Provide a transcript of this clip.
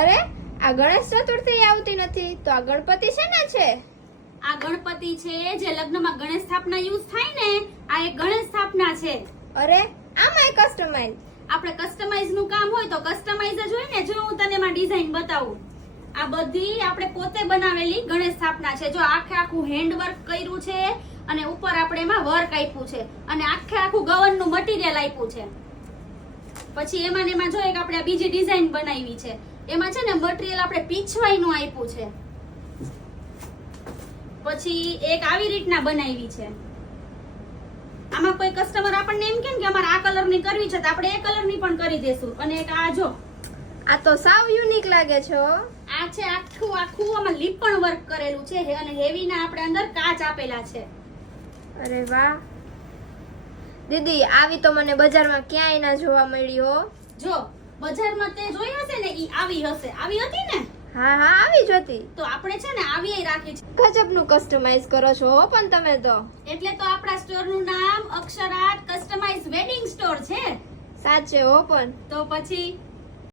અરે આ ગણેશ ચતુર્થી આવતી નથી તો આ ગણપતિ શેના છે? આ ગણપતિ છે જે લગ્નમાં ગણેશ સ્થાપના યુઝ થાય ને, આ એક ગણેશ સ્થાપના છે. અરે આમાંય કસ્ટમાઇઝ. આપણે કસ્ટમાઇઝ નું કામ હોય તો કસ્ટમાઇઝ જ હોય ને. જો હું તને એમાં ડિઝાઇન બતાવું, આ બધી આપણે પોતે બનાવેલી ગણેશ સ્થાપના છે. જો આખે આખું હેન્ડ વર્ક કર્યું છે અને ઉપર આપણે એમાં વર્ક આપ્યું છે અને આખે આખું ગવન નું મટીરીયલ આપ્યું છે. પછી એમાં ને એમાં જોઈએ કે આપણે આ બીજી ડિઝાઇન બનાવી છે. એમાં છે ને મટીરીયલ આપણે પીછવાઈનું આપ્યું છે. પછી એક આવી રીતના બનાવી છે. આમાં કોઈ કસ્ટમર આપણને એમ કેમ કે અમારે આ કલર ની કરવી છે તો આપણે એ કલર ની પણ કરી દેશું. અને એક આ જો, આ તો સાવ યુનિક લાગે છે હો. આ છે આખું આમાં લીપણ વર્ક કરેલું છે અને હેવી ના આપણે અંદર કાચ આપેલા છે. અરે વાહ દીદી, આવી તો મને બજારમાં ક્યાંય ના જોવા મળી હો. જો બજારમાં તે જોઈ હશે ને, ઈ આવી હશે. આવી હતી ને? હા હા આવી જ હતી. તો આપણે છે ને આવી રાખી છે. ગજબનું કસ્ટમાઇઝ કરો છો હો પણ તમે તો. એટલે તો આપણા સ્ટોર નું નામ અક્ષરાટ કસ્ટમાઇઝ વેડિંગ સ્ટોર છે. સાચે હો પણ. તો પછી